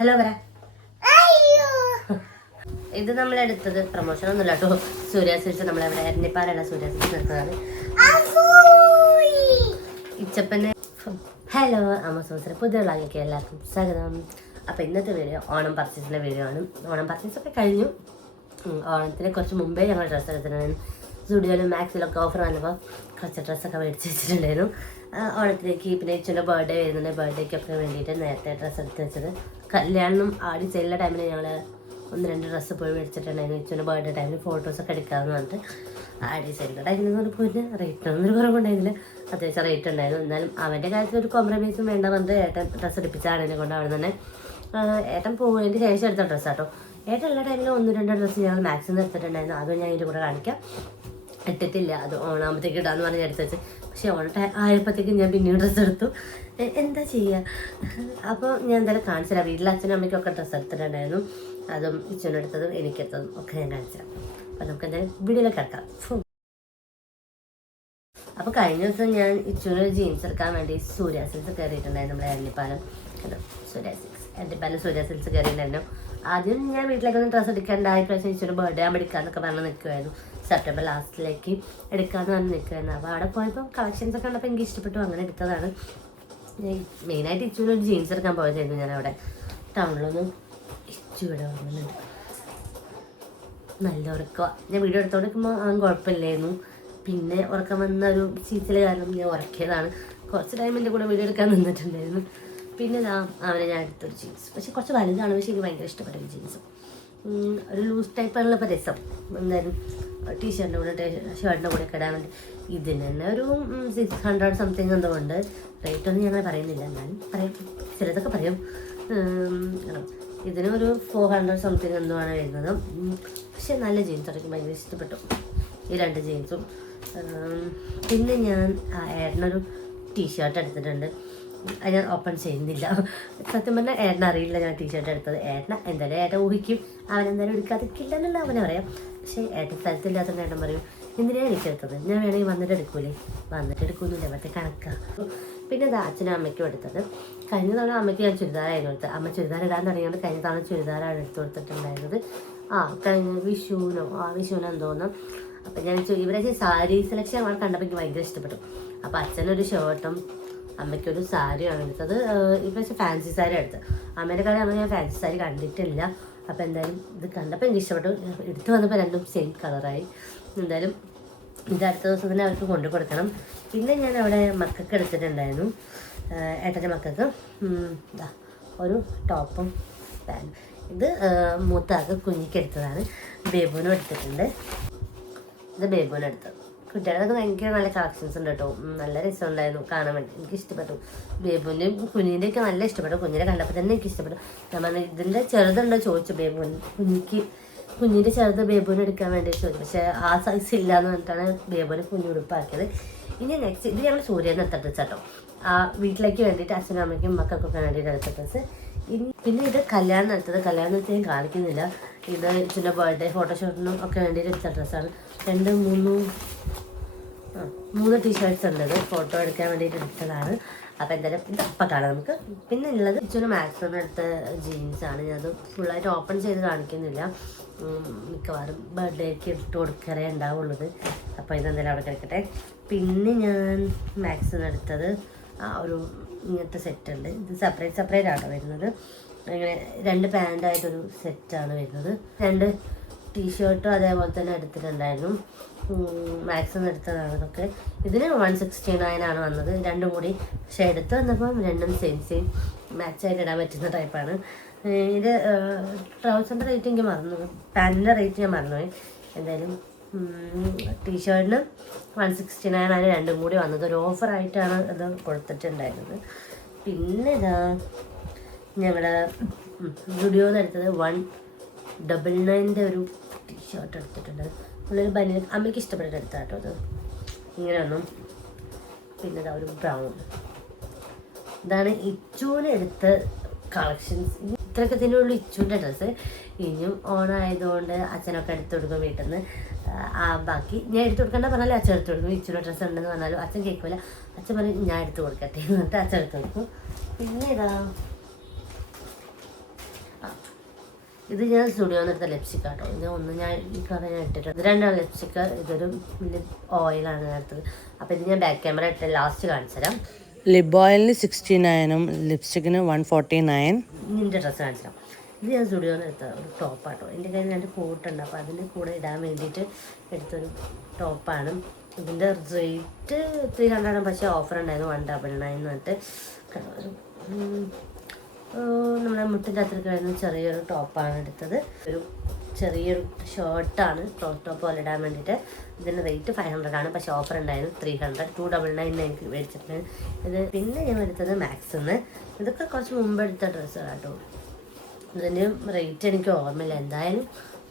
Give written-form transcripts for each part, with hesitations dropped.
Hello പറ. ഇത് നമ്മളെടുത്തത് promotion ഒന്നുമില്ല കേട്ടോ. സൂര്യ സിൽസ് നമ്മളെവിടെ എരഞ്ഞിപ്പാലുള്ള സൂര്യ സിൽസ് എടുത്തതാണ്. ഇച്ചപ്പൻ്റെ ഹലോ ആമസോൺസിലെ പുതിയ വ്ളോഗിലേക്ക് എല്ലാവർക്കും സ്വാഗതം. അപ്പോൾ ഇന്നത്തെ വീഡിയോ ഓണം പർച്ചേസിൻ്റെ വീഡിയോ ആണ്. ഓണം പർച്ചേസൊക്കെ കഴിഞ്ഞു. ഓണത്തിന് കുറച്ച് മുമ്പേ ഞങ്ങൾ ഡ്രസ്സ് എടുത്തിട്ടുണ്ടായിരുന്നു. സ്റ്റുഡിയോയിലും മാക്സിലൊക്കെ ഓഫർ വന്നപ്പോൾ കുറച്ച് ഡ്രസ്സൊക്കെ മേടിച്ച് വെച്ചിട്ടുണ്ടായിരുന്നു. ഓണത്തിലേക്ക് പിന്നെ ഇച്ചുൻ്റെ ബർത്ത്ഡേ വരുന്നുണ്ട്. ബർത്ത്ഡേക്കൊക്കെ വേണ്ടിയിട്ട് നേരത്തെ ഡ്രസ്സ് എടുത്ത് വെച്ചത്. കല്യാണം ആടി ചെല്ലുന്ന ടൈമിൽ ഞങ്ങൾ 1-2 ഡ്രസ്സ് പോയി മേടിച്ചിട്ടുണ്ടായിരുന്നു. ഇച്ചുൻ്റെ ബർത്ത്ഡേ ടൈമിൽ ഫോട്ടോസൊക്കെ എടുക്കാമെന്ന് പറഞ്ഞിട്ട് ആടി ചെല്ലുന്ന ടൈമിൽ എന്ന് പോയിട്ട് റേറ്റിനൊന്നും കുറവുണ്ടായിരുന്നില്ല. അത്യാവശ്യം റേറ്റ് ഉണ്ടായിരുന്നു. എന്നാലും അവൻ്റെ കാര്യത്തിൽ ഒരു കോംപ്രമൈസും വേണ്ട പറഞ്ഞിട്ട് ഏട്ടൻ ഡ്രസ്സ് എടുപ്പിച്ചാണ് എന്നെ കൊണ്ട് അവിടെ തന്നെ. ഏട്ടൻ പോകുന്നതിന് ശേഷം എടുത്ത ഡ്രസ്സാട്ടോ. ഏട്ടൻ എല്ലാ ടൈമിലും 1-2 ഡ്രസ്സ് ഞങ്ങൾ മാക്സിമം എടുത്തിട്ടുണ്ടായിരുന്നു. അതും ഞാൻ ഇതിൻ്റെ കൂടെ കാണിക്കാം. ഇട്ടിട്ടില്ല, അത് ഓണാകുമ്പോഴത്തേക്ക് ഇടാന്ന് പറഞ്ഞ് എടുത്ത് വെച്ച്. പക്ഷേ ആയപ്പോഴത്തേക്കും ഞാൻ പിന്നെയും ഡ്രസ്സ് എടുത്തു. എന്താ ചെയ്യുക? അപ്പോൾ ഞാൻ എന്തായാലും കാണിച്ചുതരാം. വീട്ടിലെ അച്ഛനും അമ്മയ്ക്കൊക്കെ ഡ്രസ്സ് എടുത്തിട്ടുണ്ടായിരുന്നു. അതും ഇച്ചനെടുത്തതും എനിക്കെടുത്തതും ഒക്കെ ഞാൻ കാണിച്ചുതരാം. അപ്പോൾ നമുക്ക് എന്തായാലും വീഡിയോയിലേക്ക് കിടക്കാം. അപ്പോൾ കഴിഞ്ഞ ദിവസം ഞാൻ ഇച്ചുനൊരു ജീൻസ് എടുക്കാൻ വേണ്ടി സൂര്യ സിൽസ് കയറിയിട്ടുണ്ടായിരുന്നു. നമ്മുടെ എരഞ്ഞിപ്പാലം സൂര്യ സിൽസ് കയറിയിട്ടുണ്ടായിരുന്നു. ആദ്യം ഞാൻ വീട്ടിലേക്കൊന്നും ഡ്രസ്സ് എടുക്കേണ്ടായി. പക്ഷേ ഇച്ചൊരു ബർത്ത്ഡേ ആകുമ്പോൾ എടുക്കാമെന്നൊക്കെ പറഞ്ഞ് നിൽക്കുമായിരുന്നു. സെപ്റ്റംബർ ലാസ്റ്റിലേക്ക് എടുക്കാമെന്ന് പറഞ്ഞ് നിൽക്കുമായിരുന്നു. അപ്പോൾ അവിടെ പോയപ്പോൾ കളക്ഷൻസൊക്കെ കണ്ടപ്പോൾ എനിക്ക് ഇഷ്ടപ്പെട്ടു. അങ്ങനെ എടുത്തതാണ്. മെയിനായിട്ട് ഇച്ചുവിനൊരു ജീൻസ് എടുക്കാൻ പോയതായിരുന്നു. ഞാൻ അവിടെ ടൗണിലൊന്നും ഇച്ചു ഇവിടെ വന്നിട്ടുണ്ട്. നല്ല ഉറക്കമാണ്. ഞാൻ വീഡിയോ എടുത്തോണ്ടിരിക്കുമ്പോൾ കുഴപ്പമില്ലായിരുന്നു. പിന്നെ ഉറക്കം വന്ന ഒരു ചീച്ചിൽ കാരണം ഞാൻ ഉറക്കിയതാണ്. കുറച്ച് ടൈം എൻ്റെ കൂടെ വീഡിയോ എടുക്കാൻ നിന്നിട്ടുണ്ടായിരുന്നു. പിന്നെ അവനെ ഞാൻ എടുത്തൊരു ജീൻസ്. പക്ഷെ കുറച്ച് വലുതാണ്. പക്ഷേ എനിക്ക് ഭയങ്കര ഇഷ്ടപ്പെട്ട ഒരു ജീൻസ്. ഒരു ലൂസ് ടൈപ്പാണുള്ള ഇപ്പോൾ രസം. എന്തായാലും ടീഷർട്ടിൻ്റെ കൂടെ ഷർട്ടിൻ്റെ കൂടെ ഒക്കെ ഇടാൻ വേണ്ടി. ഇതിന് തന്നെ ഒരു 600 സംതിങ് എന്തോ ഉണ്ട്. റേറ്റൊന്നും ഞങ്ങൾ പറയുന്നില്ല. എന്നാലും പറയാം, ചിലതൊക്കെ പറയും. ഇതിന് ഒരു 400 സംതിങ് എന്തോ ആണ് വരുന്നത്. പക്ഷെ നല്ല ജീൻസ് എനിക്ക് ഭയങ്കര ഇഷ്ടപ്പെട്ടു ഈ 2 ജീൻസും. പിന്നെ ഞാൻ ഏട്ടനൊരു ടീഷർട്ട് എടുത്തിട്ടുണ്ട്. അത് ഞാൻ ഓപ്പൺ ചെയ്യുന്നില്ല. സത്യം പറഞ്ഞാൽ ഏട്ടൻ അറിയില്ല ഞാൻ ടീഷർട്ട് എടുത്തത്. എന്തായാലും ഏട്ടൻ ഊഹിക്കും. അവനെന്തായാലും എടുക്കാതിരിക്കില്ല എന്നുള്ള അവനെ പറയാം. പക്ഷേ ഏട്ടൻ സ്ഥലത്തില്ലാത്തതുകൊണ്ട് ഏട്ടൻ പറയും എന്തിനാണ് എനിക്കെടുത്തത്, ഞാൻ വേണമെങ്കിൽ വന്നിട്ട് എടുക്കൂലേ. വന്നിട്ട് എടുക്കുന്നില്ല, മറ്റേ കണക്കാണ്. പിന്നെ അച്ഛനും അമ്മയ്ക്കും എടുത്തത്. കഴിഞ്ഞ തവണ അമ്മയ്ക്ക് ഞാൻ ചുരിദാറായിരുന്നു എടുത്തത്. അമ്മ ചുരിദാർ ഇടാൻ തുടങ്ങിയോണ്ട് കഴിഞ്ഞ തവണ ചുരിദാറാണ് എടുത്തു കൊടുത്തിട്ടുണ്ടായിരുന്നത്. കഴിഞ്ഞ വിഷുവിനോ എന്തോ തോന്നുന്നു. അപ്പം ഞാൻ ഇവരൊക്കെ സാരി സെലക്ഷൻ അവിടെ കണ്ടപ്പോൾ എനിക്ക് ഭയങ്കര ഇഷ്ടപ്പെട്ടു. അപ്പോൾ അച്ഛനൊരു ഷർട്ടും അമ്മയ്ക്കൊരു സാരിയാണ് എടുത്തത്. ഇപ്പോൾ ഫാൻസി സാരി എടുത്തത്. അമ്മേൻ്റെ കാര്യം അമ്മ ഞാൻ ഫാൻസി സാരി കണ്ടിട്ടില്ല. അപ്പോൾ എന്തായാലും ഇത് കണ്ടപ്പോൾ എനിക്ക് ഇഷ്ടപ്പെട്ടു. എടുത്തു വന്നപ്പോൾ രണ്ടും സെയിം കളറായി. എന്തായാലും ഇത് അടുത്ത ദിവസം തന്നെ അവർക്ക് കൊണ്ടു കൊടുക്കണം. പിന്നെ ഞാൻ അവിടെ മക്കൾക്ക് എടുത്തിട്ടുണ്ടായിരുന്നു. ഏട്ടൻ്റെ മക്കൾക്ക് ഒരു ടോപ്പും പാൻറ്റും. ഇത് മൂത്താക്ക് കുഞ്ഞിക്ക് എടുത്തതാണ്. ബേബുവിനും എടുത്തിട്ടുണ്ട്. ഇത് ബേബുവിനെടുത്തത്. കുട്ടികളൊക്കെ ഭയങ്കര നല്ല കളക്ഷൻസ് ഉണ്ട് കേട്ടോ. നല്ല രസമുണ്ടായിരുന്നു കാണാൻ വേണ്ടി. എനിക്ക് ഇഷ്ടപ്പെട്ടു. ബേബുവിൻ്റെയും കുഞ്ഞിൻ്റെയൊക്കെ നല്ല ഇഷ്ടപ്പെട്ടു. കുഞ്ഞിനെ കണ്ടപ്പോൾ തന്നെ എനിക്ക് ഇഷ്ടപ്പെട്ടു. ഞാൻ പറഞ്ഞു ഇതിൻ്റെ ചെറുതുണ്ടോ ചോദിച്ചു ബേബുവിന്. കുഞ്ഞിൻ്റെ ചെറുത് ബേബുവിന് എടുക്കാൻ വേണ്ടി ചോദിച്ചു. പക്ഷേ ആ സൈസ് ഇല്ല എന്ന് പറഞ്ഞിട്ടാണ് ബേബുവിന് കുഞ്ഞുടുപ്പാക്കിയത്. ഇനി നെക്സ്റ്റ് ഇത് ഞങ്ങൾ സൂര്യനെ എടുത്ത ഡ്രസ്സ് കേട്ടോ. വീട്ടിലേക്ക് വേണ്ടിയിട്ട് അച്ഛനും അമ്മയ്ക്കും മക്കൾക്കൊക്കെ വേണ്ടിയിട്ട് എടുത്ത ഡ്രസ്സ്. പിന്നെ ഇത് കല്യാണം എടുത്തത്. കല്യാണം എടുത്ത് ഞാൻ കാണിക്കുന്നില്ല. ഇത് ഇച്ചിൻ്റെ ബർത്ത്ഡേ ഫോട്ടോഷൂട്ടിനും ഒക്കെ വേണ്ടിയിട്ട് എടുത്ത ഡ്രസ്സാണ്. 3 ടീഷർട്ട്സ് ഉള്ളത് ഫോട്ടോ എടുക്കാൻ വേണ്ടിയിട്ട് എടുത്തതാണ്. അപ്പോൾ എന്തായാലും ഇത് അപ്പം കാണാം നമുക്ക്. പിന്നെ ഉള്ളത് ഇച്ചിരി മാക്സിമം എടുത്ത ജീൻസാണ്. ഞാനത് ഫുള്ളായിട്ട് ഓപ്പൺ ചെയ്ത് കാണിക്കുന്നില്ല. മിക്കവാറും ബർത്ത്ഡേക്ക് ഇട്ട് കൊടുക്കാറേ ഉണ്ടാവുള്ളത്. അപ്പോൾ ഇതെന്തായാലും അവിടെ കിടക്കട്ടെ. പിന്നെ ഞാൻ മാക്സിമം എടുത്തത് ഒരു ഇങ്ങനത്തെ സെറ്റ് ഉണ്ട്. ഇത് സെപ്പറേറ്റ് ആട്ടോ വരുന്നത്. ഇങ്ങനെ 2 പാൻറ്റായിട്ടൊരു സെറ്റാണ് വരുന്നത്. 2 ടീഷർട്ടും അതേപോലെ തന്നെ എടുത്തിട്ടുണ്ടായിരുന്നു. മാക്സിമം എടുത്തതാണ് ഇതൊക്കെ. ഇതിന് 169 ആണ് വന്നത്. 2 കൂടി. പക്ഷേ എടുത്ത് വന്നപ്പം 2ഉം സെയിം മാച്ചായിട്ട് ഇടാൻ പറ്റുന്ന ടൈപ്പാണ്. ഇത് ട്രൗസറിൻ്റെ റേറ്റ് എനിക്ക് മറന്നു. പാൻറ്റിൻ്റെ റേറ്റ് ഞാൻ മറന്നുപോയി. എന്തായാലും ടീഷർട്ടിന് 169 ആണ് 2ഉം കൂടി വന്നത്. ഒരു ഓഫറായിട്ടാണ് ഇത് കൊടുത്തിട്ടുണ്ടായിരുന്നത്. പിന്നെ ഞങ്ങളുടെ സ്റ്റുഡിയോന്ന് എടുത്തത് 199 ഒരു ടീഷർട്ട് എടുത്തിട്ടുണ്ട്. ഉള്ളൊരു ബനിയൻ അമ്മയ്ക്ക് ഇഷ്ടപ്പെട്ടിട്ട് എടുത്താൽ കേട്ടോ. അത് ഇങ്ങനെ ഒന്നും. പിന്നെ ഒരു ബ്രൗൺ. ഇതാണ് ഇച്ചൂന് എടുത്ത കളക്ഷൻസ്. ഇത്രയൊക്കെ തന്നെയുള്ളൂ ഇച്ചൂൻ്റെ ഡ്രസ്സ്. ഇനിയും ഓണമായതുകൊണ്ട് അച്ഛനൊക്കെ എടുത്തു കൊടുക്കും വീട്ടിൽ നിന്ന്. ബാക്കി ഞാൻ എടുത്തു കൊടുക്കേണ്ട പറഞ്ഞാലും അച്ഛൻ എടുത്തു കൊടുക്കും. ഇച്ചൂൻ്റെ ഡ്രസ്സ് ഉണ്ടെന്ന് പറഞ്ഞാലും അച്ഛൻ കേൾക്കില്ല. അച്ഛൻ പറയും ഞാൻ എടുത്തു കൊടുക്കട്ടെ എന്നിട്ട് അച്ഛൻ എടുത്തു കൊടുക്കും. പിന്നെ ഇത് ഞാൻ സ്റ്റുഡിയോന്ന് എടുത്ത ലിപ്സ്റ്റിക് ആട്ടോ. ഇത് ഒന്ന് ഞാൻ ഈ കളർ ഞാൻ ഇട്ടിട്ടുണ്ട്. ഇത് രണ്ടാണ് ലിപ്സ്റ്റിക്ക്. ഇതൊരു ലിപ് ഓയിലാണ് ഞാൻ എടുത്തത്. അപ്പോൾ ഇത് ഞാൻ ബാക്ക് ക്യാമറ ഇട്ട് ലാസ്റ്റ് കാണിച്ചു തരാം. ലിപ് ഓയിലിന് 69ഉം ലിപ്സ്റ്റിക്കിന് 149. നിൻ്റെ ഡ്രസ്സ് കാണിച്ചു. ഇത് ഞാൻ സ്റ്റുഡിയോന്ന് എടുത്ത ഒരു ടോപ്പാട്ടോ. എൻ്റെ കയ്യിൽ 2 കോട്ടുണ്ട്. അപ്പോൾ അതിൻ്റെ കൂടെ ഇടാൻ വേണ്ടിയിട്ട് എടുത്തൊരു ടോപ്പാണ്. ഇതിൻ്റെ റേറ്റ് 300 പക്ഷേ ഓഫർ ഉണ്ടായിരുന്നു 199 എന്ന് പറഞ്ഞിട്ട്. നമ്മളെ മുട്ടിൻ്റെ അത്രയ്ക്ക് വരുന്ന ചെറിയൊരു ടോപ്പാണ് എടുത്തത്. ഒരു ചെറിയൊരു ഷർട്ടാണ് ക്രോസ് ടോപ്പ് പോലെ ഇടാൻ വേണ്ടിയിട്ട്. ഇതിൻ്റെ റേറ്റ് 500 പക്ഷേ ഓഫർ ഉണ്ടായിരുന്നു 300, 299 എനിക്ക് മേടിച്ചിട്ടുണ്ട് ഇത്. പിന്നെ ഞാൻ എടുത്തത് മാക്സിന്ന്. ഇതൊക്കെ കുറച്ച് മുമ്പ് എടുത്ത ഡ്രസ്സ് കേട്ടോ. ഇതിൻ്റെ റേറ്റ് എനിക്ക് ഓർമ്മയില്ല. എന്തായാലും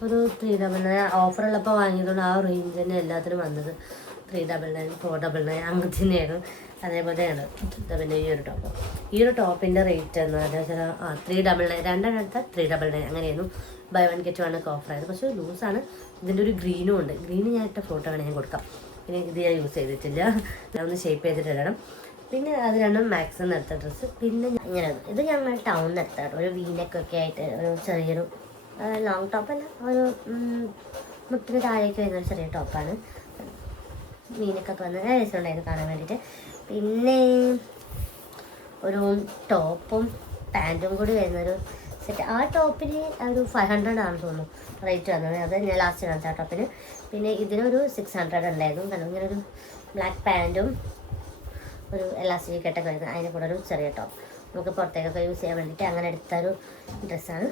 ഒരു 399 ഓഫറുള്ളപ്പോൾ വാങ്ങിയതുകൊണ്ട് ആ റേഞ്ച് തന്നെ എല്ലാത്തിനും വന്നത്. 399, 499 അങ്ങനെ തന്നെയായിരുന്നു. അതേപോലെയാണ് പിന്നെ ഈ ഒരു ടോപ്പിൻ്റെ റേറ്റ് എന്ന് പറഞ്ഞാൽ 399, 2 എടുത്താൽ 399 അങ്ങനെയായിരുന്നു. ബൈ 1 get 1 ഒക്കെ ഓഫറായിരുന്നു. പക്ഷേ ലൂസാണ്. ഇതിൻ്റെ ഒരു ഗ്രീനും ഉണ്ട്. ഗ്രീന് ഞാൻ ഇട്ട ഫോട്ടോ വേണമെങ്കിൽ ഞാൻ കൊടുക്കാം. പിന്നെ ഇത് ഞാൻ യൂസ് ചെയ്തിട്ടില്ല. ഞാൻ ഒന്ന് ഷേപ്പ് ചെയ്തിട്ട് ഇടണം. പിന്നെ അത് രണ്ടും മാക്സിന്ന് എടുത്ത ഡ്രസ്സ്. പിന്നെ ഇങ്ങനെ ഇത് ഞങ്ങൾ ടൗണിൽ എടുത്താട്ടോ. ഒരു വീനക്കൊക്കെ ആയിട്ട് ഒരു ചെറിയൊരു ലോങ് ടോപ്പല്ല, ഒരു മുട്ടിന് താഴേക്ക് വരുന്നൊരു ചെറിയ ടോപ്പാണ്. വീനക്കൊക്കെ വന്ന് രസമുണ്ടായിരുന്നു കാണാൻ വേണ്ടിയിട്ട്. പിന്നെ ഒരു ടോപ്പും പാൻറ്റും കൂടി വരുന്നൊരു സെറ്റ്. ആ ടോപ്പിന് ഒരു 500 ആണെന്ന് തോന്നുന്നു റേറ്റ് വന്നത്. അത് ഞാൻ ലാസ്റ്റ് കാണിച്ച ആ ടോപ്പിന്. പിന്നെ ഇതിനൊരു 600 ഉണ്ടായിരുന്നു. കാരണം ഇങ്ങനെ ഒരു ബ്ലാക്ക് പാൻറ്റും ഒരു എലാസ്റ്റിക് കെട്ടൊക്കെ വരുന്നത്. അതിന് കൂടെ ഒരു ചെറിയ ടോപ്പ് നമുക്ക് പുറത്തേക്കൊക്കെ യൂസ് ചെയ്യാൻ വേണ്ടിയിട്ട് അങ്ങനെ എടുത്തൊരു ഡ്രസ്സാണ്.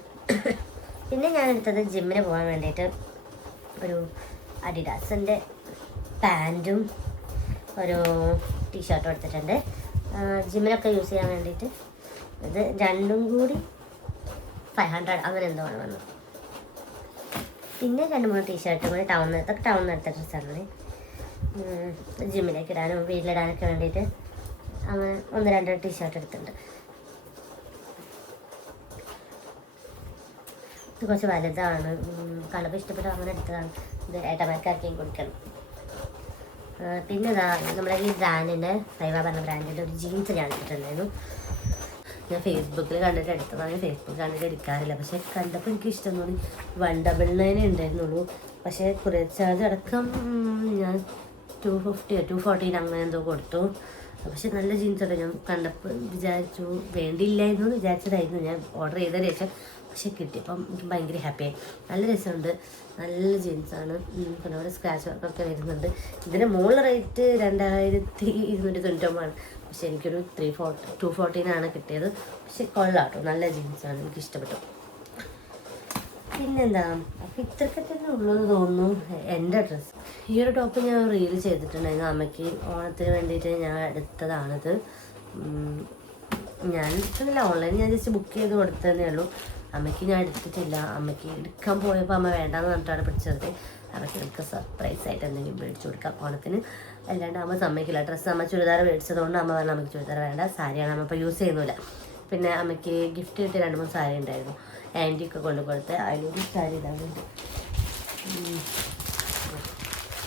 പിന്നെ ഞാൻ എടുത്തത് ജിമ്മിന് പോകാൻ വേണ്ടിയിട്ട് ഒരു അഡിഡാസിൻ്റെ പാൻറ്റും ഒരു ടീഷർട്ടും എടുത്തിട്ടുണ്ട് ജിമ്മിനൊക്കെ യൂസ് ചെയ്യാൻ വേണ്ടിയിട്ട്. ഇത് രണ്ടും കൂടി 500 അങ്ങനെ എന്തോ ആണ് വന്നത്. പിന്നെ 2-3 ടീഷർട്ടും കൂടി ടൗണിൽ എടുത്ത ഡ്രസ്സാണ്. ജിമ്മിലേക്ക് ഇടാനും വീട്ടിലിടാനൊക്കെ വേണ്ടിയിട്ട് അങ്ങനെ 1-2 ടീഷർട്ട് എടുത്തിട്ടുണ്ട്. ഇത് കുറച്ച് വലുതാണ്. കളർ ഇഷ്ടപ്പെട്ട് അങ്ങനെ എടുത്തതാണ്. ഇത് ഏട്ടന്മാർക്കാർക്കെയും കൊടുക്കണം. പിന്നെ നമ്മുടെ ഈ ബ്രാൻഡിൻ്റെ സൈവ പറഞ്ഞ ബ്രാൻഡിൻ്റെ ഒരു ജീൻസ് ഞാൻ എടുത്തിട്ടുണ്ടായിരുന്നു. ഞാൻ ഫേസ്ബുക്കിൽ കണ്ടിട്ട് എടുത്തതാണ്. ഫേസ്ബുക്കിൽ കണ്ടിട്ട് എടുക്കാറില്ല. പക്ഷേ കണ്ടപ്പോൾ എനിക്ക് ഇഷ്ടം തോന്നി. 199 ഉണ്ടായിരുന്നുള്ളൂ. പക്ഷേ കൊറിയർ ചാർജ് അടക്കം ഞാൻ 250 214 അങ്ങനെ എന്തോ കൊടുത്തു. പക്ഷെ നല്ല ജീൻസ് ഉണ്ട്. ഞാൻ കണ്ടപ്പോൾ വിചാരിച്ചു വേണ്ടിയില്ലായിരുന്നു എന്ന് വിചാരിച്ചതായിരുന്നു ഞാൻ ഓർഡർ ചെയ്തതിന് ശേഷം. പക്ഷെ കിട്ടിയപ്പം എനിക്ക് ഭയങ്കര ഹാപ്പിയായി. നല്ല രസമുണ്ട്. നല്ല ജീൻസാണ്. പിന്നെ ഒരു സ്ക്രാച്ച് വർക്കൊക്കെ വരുന്നുണ്ട്. ഇതിൻ്റെ മുകളിൽ റേറ്റ് 2299. പക്ഷെ എനിക്കൊരു 214 കിട്ടിയത്. പക്ഷെ കൊള്ളാട്ടോ, നല്ല ജീൻസാണ്, എനിക്ക് ഇഷ്ടപ്പെട്ടു. പിന്നെന്താ, അപ്പം ഇത്രയൊക്കെ തന്നെ ഉള്ളതെന്ന് തോന്നുന്നു എൻ്റെ ഡ്രസ്സ്. ഈ ഒരു ടോപ്പ് ഞാൻ റീൽ ചെയ്തിട്ടുണ്ടായിരുന്നു. അമ്മയ്ക്ക് ഓണത്തിന് വേണ്ടിയിട്ട് ഞാൻ എടുത്തതാണിത്. ഞാൻ എടുത്തതില്ല, ഓൺലൈനിൽ ഞാൻ ജസ്റ്റ് ബുക്ക് ചെയ്ത് കൊടുത്തതേ ഉള്ളൂ. അമ്മയ്ക്ക് ഞാൻ എടുത്തിട്ടില്ല. അമ്മയ്ക്ക് എടുക്കാൻ പോയപ്പോൾ അമ്മ വേണ്ടാന്ന് പറഞ്ഞിട്ടാണ് പിടിച്ചത്. അമ്മയ്ക്ക് എനിക്ക് സർപ്രൈസായിട്ട് എന്തെങ്കിലും മേടിച്ചു കൊടുക്കാം ഓണത്തിന്. അല്ലാണ്ട് അമ്മ സമ്മതിക്കില്ല. ഡ്രസ്സ് അമ്മ ചുരിദാർ മേടിച്ചതുകൊണ്ട് അമ്മ പറഞ്ഞാൽ അമ്മയ്ക്ക് ചുരിദാർ വേണ്ട, സാരിയാണ് അമ്മ ഇപ്പോൾ യൂസ് ചെയ്യുന്നില്ല. പിന്നെ അമ്മയ്ക്ക് ഗിഫ്റ്റ് കിട്ടിയ 2-3 സാരി ഉണ്ടായിരുന്നു. ആൻറ്റിയൊക്കെ കൊണ്ടു കൊടുത്ത് അതിലൊരു സാരി ഇതാണ്,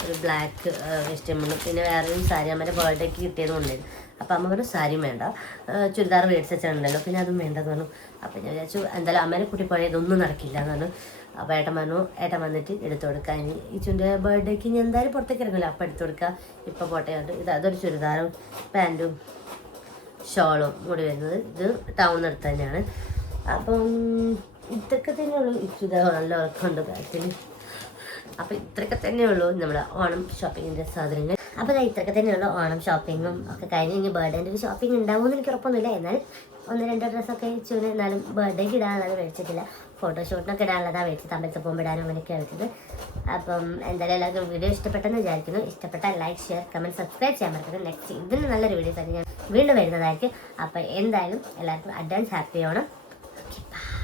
ഒരു ബ്ലാക്ക് വെസ്റ്റേൺ. പിന്നെ വേറൊരു സാരി അമ്മേൻ്റെ ബർത്ത്ഡേക്ക് കിട്ടിയതുകൊണ്ടായിരുന്നു. അപ്പോൾ അമ്മ പറഞ്ഞു സാരിയും വേണ്ട, ചുരിദാർ മേടിച്ച് വെച്ചിട്ടുണ്ടല്ലോ, പിന്നെ അതും വേണ്ടെന്ന് പറഞ്ഞു. അപ്പോൾ ഞാൻ വിചാരിച്ചു എന്തായാലും അമ്മേനെ കൂട്ടി പോയാൽ ഇതൊന്നും നടക്കില്ല എന്ന് പറഞ്ഞു. അപ്പോൾ ഏട്ടൻ പറഞ്ഞു ഏട്ടൻ വന്നിട്ട് എടുത്തു കൊടുക്കുക. ഇനി ഇച്ചുൻ്റെ ബർത്ത്ഡേക്ക് ഞാൻ എന്തായാലും പുറത്തേക്ക് ഇറങ്ങില്ല, അപ്പോൾ എടുത്തു കൊടുക്കുക, ഇപ്പോൾ പോട്ടെ കണ്ടു. അതൊരു ചുരിദാറും പാൻറ്റും ഷോളും കൂടി വരുന്നത്. ഇത് ടൗണിൽ അടുത്ത് തന്നെയാണ്. അപ്പം ഇതൊക്കെ തന്നെയുള്ളൂ. ഇച്ചുതാ നല്ല ഉറക്കമുണ്ട് കാര്യത്തിൽ. അപ്പോൾ ഇത്രയൊക്കെ തന്നെയുള്ളൂ നമ്മുടെ ഓണം ഷോപ്പിങ്ങിൻ്റെ സാധനങ്ങൾ. അപ്പോൾ ഇത്രയൊക്കെ തന്നെയുള്ളൂ ഓണം ഷോപ്പിങ്ങും ഒക്കെ കഴിഞ്ഞ്. ഇനി ബർത്ത്ഡേൻ്റെ ഒരു ഷോപ്പിംഗ് ഉണ്ടാവുമെന്ന് എനിക്ക് ഉറപ്പൊന്നുമില്ല. എന്നാൽ 1-2 ഡ്രസ്സൊക്കെ ഇച്ചുവിന് എന്നാലും ബർത്ത്ഡേക്ക് ഇടാനുള്ളത് മേടിച്ചിട്ടില്ല. ഫോട്ടോഷൂട്ടിനൊക്കെ ഇടാനുള്ളതാണ് മേടിച്ചത്. അമ്പലത്തിൽ പോകുമ്പോൾ ഇടാനും അങ്ങനെയൊക്കെയാണ് വെച്ചത്. അപ്പം എന്തായാലും എല്ലാവർക്കും വീഡിയോ ഇഷ്ടപ്പെട്ടെന്ന് വിചാരിക്കുന്നു. ഇഷ്ടപ്പെട്ടാൽ ലൈക്ക്, ഷെയർ, കമൻറ്റ്, സബ്സ്ക്രൈബ് ചെയ്യാൻ പറ്റുന്നത്. നെക്സ്റ്റ് ഇതിന് നല്ലൊരു വീഡിയോസ് ആയിട്ട് ഞാൻ വീണ്ടും വരുന്നതായിരിക്കും. അപ്പോൾ എന്തായാലും എല്ലാവർക്കും advance happy Onam. Okay, by.